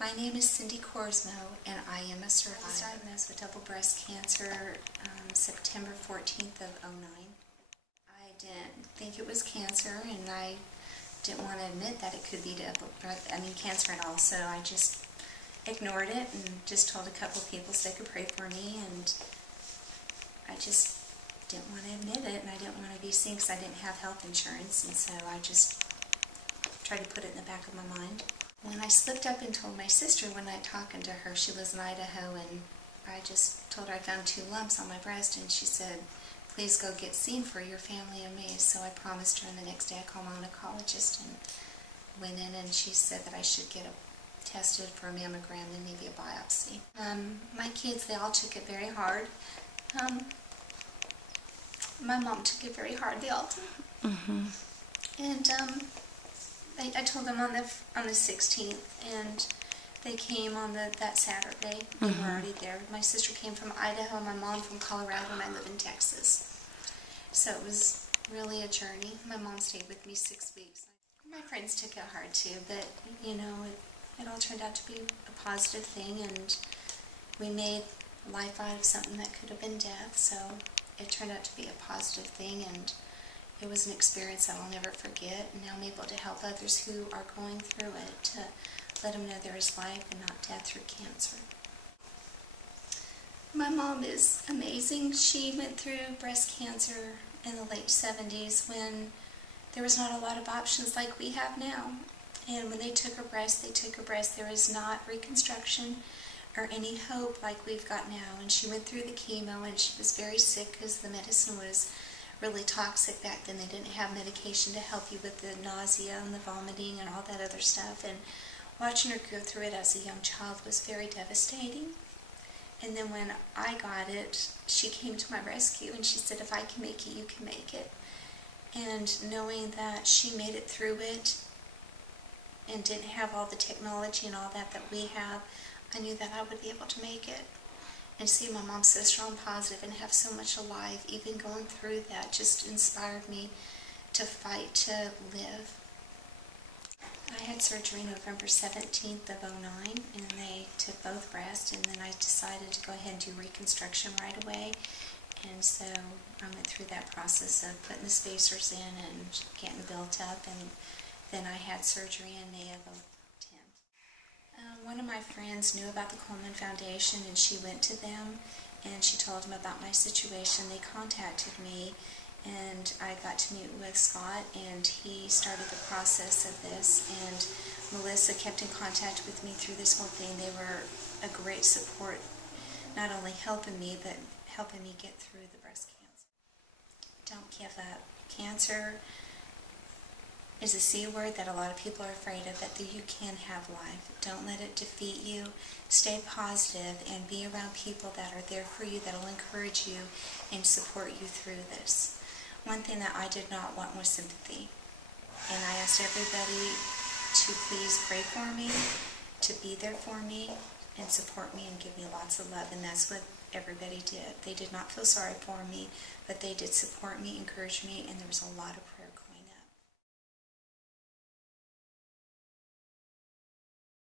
My name is Cindy Korsmo, and I am a survivor. I was diagnosed with double breast cancer September 14th of '09. I didn't think it was cancer, and I didn't want to admit that it could be cancer at all, so I just ignored it and just told a couple of people so they could pray for me, and I just didn't want to admit it, and I didn't want to be seen because I didn't have health insurance, and so I just tried to put it in the back of my mind. When I slipped up and told my sister one night talking to her, she lives in Idaho, and I just told her I found 2 lumps on my breast, and she said, please go get seen for your family and me. So I promised her, and the next day I called my oncologist and went in, and she said that I should get tested for a mammogram and maybe a biopsy. My kids, they all took it very hard. My mom took it very hard, they all did. And I told them on the 16th, and they came on that Saturday. They were already there. My sister came from Idaho, my mom from Colorado, and I live in Texas. So it was really a journey. My mom stayed with me 6 weeks. My friends took it hard too, but you know, it all turned out to be a positive thing, and we made life out of something that could have been death. So it turned out to be a positive thing, and it was an experience that I'll never forget, and now I'm able to help others who are going through it, to let them know there is life and not death through cancer. My mom is amazing. She went through breast cancer in the late 70s when there was not a lot of options like we have now. And when they took her breast, there was not reconstruction or any hope like we've got now. And she went through the chemo, and she was very sick because the medicine was really toxic back then. They didn't have medication to help you with the nausea and the vomiting and all that other stuff. And watching her go through it as a young child was very devastating. And then when I got it, she came to my rescue, and she said, if I can make it, you can make it. And knowing that she made it through it and didn't have all the technology and all that we have, I knew that I would be able to make it. And see my mom so strong, positive, and have so much alive, even going through that, just inspired me to fight to live. I had surgery November 17th of '09, and they took both breasts, and then I decided to go ahead and do reconstruction right away. And so I went through that process of putting the spacers in and getting built up, and then I had surgery in May of '10. One of my friends knew about the Komen Foundation, and she went to them and she told them about my situation. They contacted me, and I got to meet with Scott, and he started the process of this, and Melissa kept in contact with me through this whole thing. They were a great support, not only helping me, but helping me get through the breast cancer. Don't give up. Cancer is a C word that a lot of people are afraid of, but that you can have life. Don't let it defeat you. Stay positive and be around people that are there for you, that will encourage you and support you through this. One thing that I did not want was sympathy. And I asked everybody to please pray for me, to be there for me, and support me and give me lots of love. And that's what everybody did. They did not feel sorry for me, but they did support me, encourage me, and there was a lot of prayer.